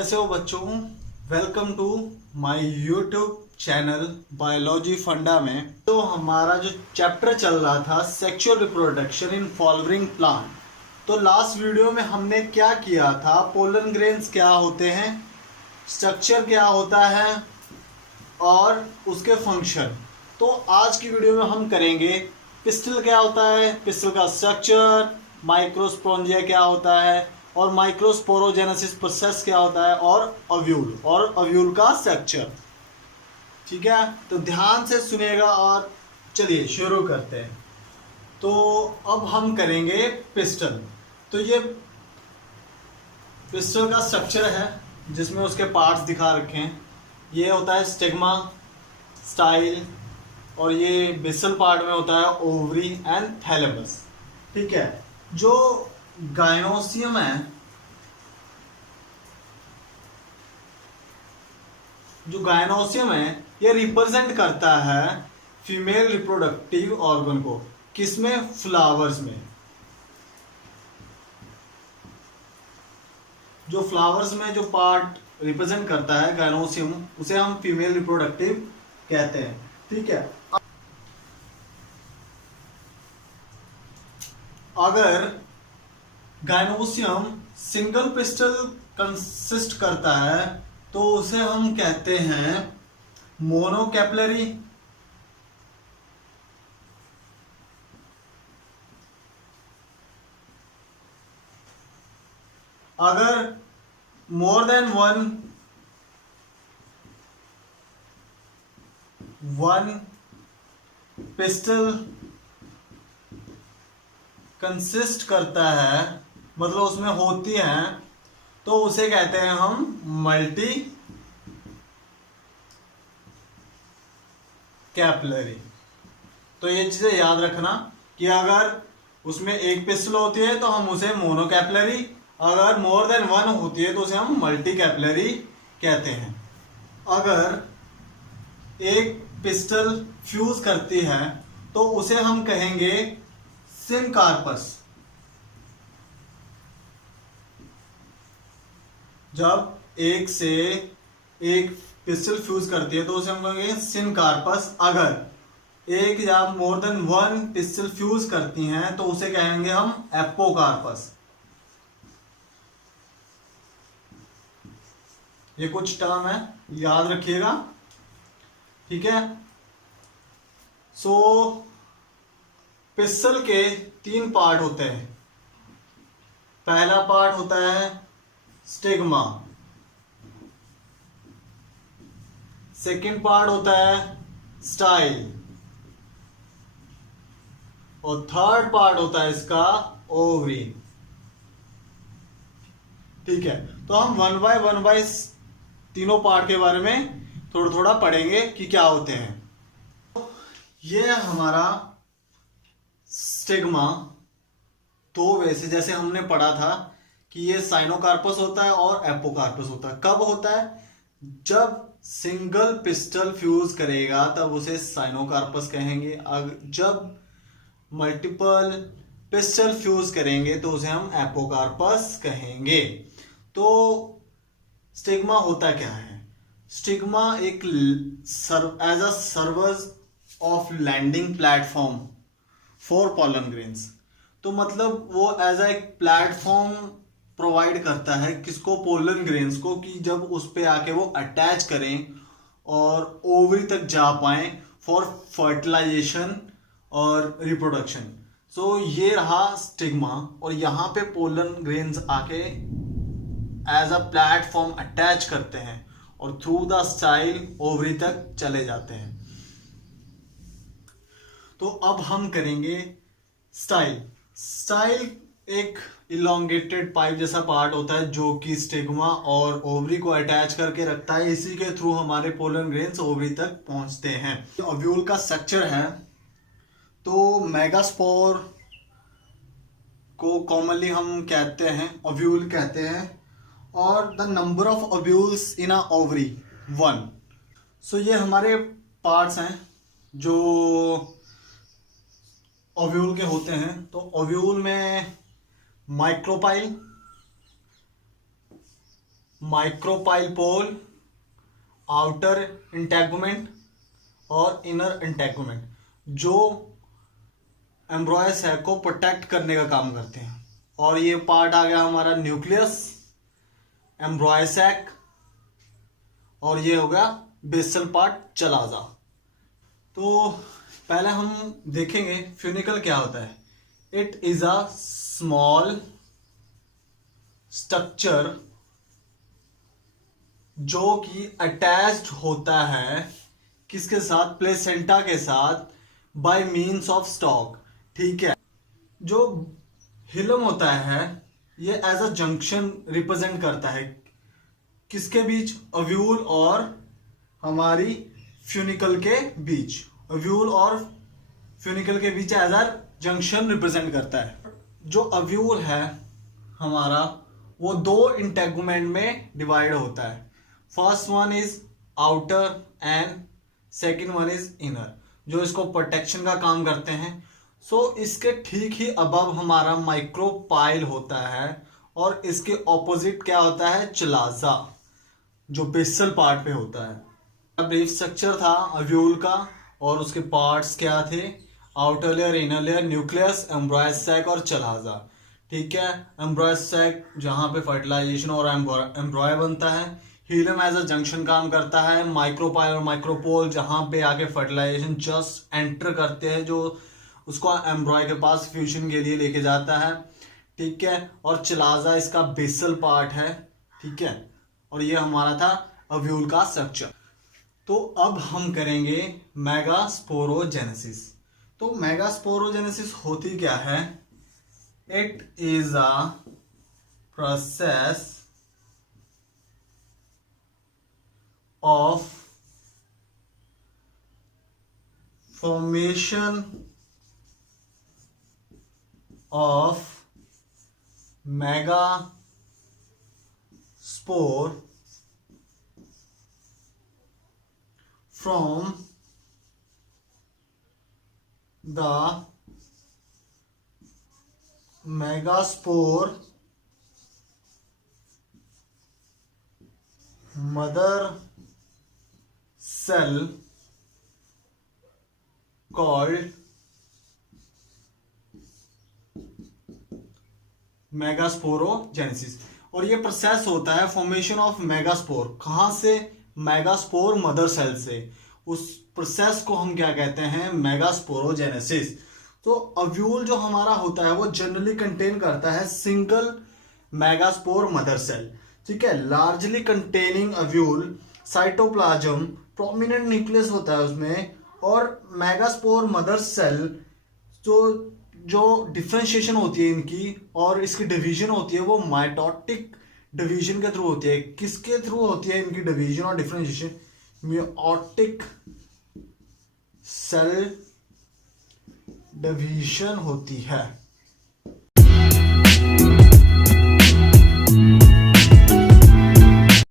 कैसे हो बच्चों। Welcome to my YouTube channel biology funda में। तो हमारा जो चैप्टर चल रहा था sexual reproduction in flowering plant, तो लास्ट वीडियो में हमने क्या किया था, पोलन ग्रेन्स क्या होते हैं, स्ट्रक्चर क्या होता है और उसके फंक्शन। तो आज की वीडियो में हम करेंगे पिस्टल क्या होता है, पिस्टल का स्ट्रक्चर, माइक्रोस्पोरेंजिया क्या होता है और माइक्रोस्पोरोजेनेसिस प्रोसेस क्या होता है और ओव्यूल का स्ट्रक्चर। ठीक है, तो ध्यान से सुनिएगा और चलिए शुरू करते हैं। तो अब हम करेंगे पिस्टल। तो ये पिस्टल का स्ट्रक्चर है जिसमें उसके पार्ट्स दिखा रखे हैं। ये होता है स्टिग्मा, स्टाइल, और ये बेसल पार्ट में होता है ओवरी एंड थैलेमस। ठीक है, जो गायनोसियम है, ये रिप्रेजेंट करता है फीमेल रिप्रोडक्टिव ऑर्गन को। किसमें? फ्लावर्स में। जो फ्लावर्स में जो पार्ट रिप्रेजेंट करता है गायनोसियम, उसे हम फीमेल रिप्रोडक्टिव कहते हैं। ठीक है, अगर गायनोसियम सिंगल पिस्टल कंसिस्ट करता है तो उसे हम कहते हैं मोनोकैपिलरी। अगर more than one pistol consist करता है, मतलब उसमें होती हैं, तो उसे कहते हैं हम मल्टी कैपिलरी। तो ये चीजें याद रखना कि अगर उसमें एक पिस्टल होती है तो हम उसे मोनोकैपिलरी, अगर मोर देन वन होती है तो उसे हम मल्टी कैपिलरी कहते हैं। अगर एक पिस्टल फ्यूज करती है तो उसे हम कहेंगे सिनकार्पस। जब एक से एक पिस्टल फ्यूज करती है तो उसे हम कहेंगे सिनकार्पस। अगर एक या more than one pistol fuse करती हैं तो उसे कहेंगे हम एपोकार्पस। ये कुछ टर्म है, याद रखिएगा। ठीक है, सो पिस्टल के तीन पार्ट होते हैं। पहला पार्ट होता है स्टिग्मा, सेकंड पार्ट होता है स्टाइल और थर्ड पार्ट होता है इसका ओवरी। ठीक है, तो हम वन बाय तीनों पार्ट के बारे में थोड़ा थोड़ा पढ़ेंगे कि क्या होते हैं। ये हमारा स्टिग्मा। तो वैसे जैसे हमने पढ़ा था कि ये साइनोकार्पस होता है और एपोकार्पस होता है। कब होता है? जब सिंगल पिस्टल फ्यूज करेगा तब उसे साइनोकार्पस कहेंगे। जब मल्टीपल पिस्टल फ्यूज करेंगे तो उसे हम एपोकार्पस कहेंगे। तो स्टिग्मा होता क्या है? स्टिग्मा एक as a serves of landing platform for pollen grains. तो मतलब वो एज एक प्लेटफॉर्म प्रोवाइड करता है किसको? पोलन ग्रेन्स को, कि जब उस पे आके वो अटैच करें और ओवरी तक जा पाए फॉर फर्टिलाइजेशन और रिप्रोडक्शन। सो ये रहा स्टिग्मा, और यहाँ पे पोलन ग्रेन्स आके एज अ प्लेटफॉर्म अटैच करते हैं और थ्रू द स्टाइल ओवरी तक चले जाते हैं। तो अब हम करेंगे स्टाइल। स्टाइल एक इलोंगेटेड पाइप जैसा पार्ट होता है जो कि स्टिग्मा और ओवरी को अटैच करके रखता है। इसी के थ्रू हमारे पोलन ग्रेन्स ओवरी तक पहुंचते हैं। ओव्यूल का स्ट्रक्चर है, तो मेगास्पोर को कॉमनली हम कहते हैं ओव्यूल कहते हैं, और the number of ovules in a ovary 1। सो ये हमारे पार्ट्स हैं जो ओव्यूल के होते हैं। तो ओव्यूल में माइक्रोपाइल, माइक्रोपाइल पोल, आउटर इंटेगुमेंट और इनर इंटेगुमेंट, जो एम्ब्रॉय सैक को प्रोटेक्ट करने का काम करते हैं। और ये पार्ट आ गया हमारा न्यूक्लियस, एम्ब्रॉय सैक, और ये हो गया बेसल पार्ट चलाजा। तो पहले हम देखेंगे फ्यूनिकल क्या होता है। It is a small structure जो कि अटैच्ड होता है किसके साथ, प्लेसेंटा के साथ, बाय मीन्स ऑफ स्टॉक। ठीक है, जो हिलम होता है ये एज अ जंक्शन रिप्रेजेंट करता है किसके बीच, ओव्यूल और हमारी फ्यूनिकल के बीच। ओव्यूल और फ्यूनिकल के बीच एज अ जंक्शन रिप्रेजेंट करता है। जो ओव्यूल है हमारा वो दो इंटेगुमेंट में डिवाइड होता है। First one is outer and second one is inner, जो इसको प्रोटेक्शन का काम करते हैं। सो इसके ठीक ही अबव हमारा माइक्रोपाइल होता है और इसके ऑपोजिट क्या होता है, चलाजा, जो बेसल पार्ट पे होता है। ब्रीफ स्ट्रक्चर था ओव्यूल का और उसके पार्ट्स क्या थे, outer layer, inner layer, nucleus, embryo sac और चलाजा। ठीक है, एम्ब्रॉय सैक जहां पे फर्टिलाइजेशन और एम्ब्रॉय बनता है, हीलियम एज अ जंक्शन काम करता है, माइक्रोपाइल और माइक्रोपोल जहां पे आके फर्टिलाइजेशन जस्ट एंटर करते हैं, जो उसको एम्ब्रॉय के पास फ्यूजन के लिए लेके जाता है। ठीक है, और चलाजा इसका बेसल पार्ट है। ठीक है, और ये हमारा था ओव्यूल का स्ट्रक्चर। तो अब हम करेंगे मेगास्पोरोजेनेसिस। तो मेगास्पोरोजेनेसिस होती क्या है, it is a process of formation of megaspore from the megaspore mother cell called megasporogenesis. और ये प्रोसेस होता है फॉर्मेशन ऑफ मेगास्पोर। कहां से, मेगास्पोर मदर सेल से। उस प्रोसेस को हम क्या कहते हैं, मेगास्पोरोजेनेसिस। तो ओव्यूल जो हमारा होता है वो जनरली कंटेन करता है सिंगल मेगास्पोर मदर सेल। ठीक है, largely containing ovule, cytoplasm, prominent nucleus होता है उसमें, और मेगास्पोर मदर सेल जो डिफरेंशिएशन होती है इनकी और इसकी डिवीजन होती है वो माइटोटिक डिवीजन के थ्रू होती है। किसके थ्रू होती है इनकी डिवीजन और डिफरेंशिएशन, मियोटिक सेल डिवीजन होती है।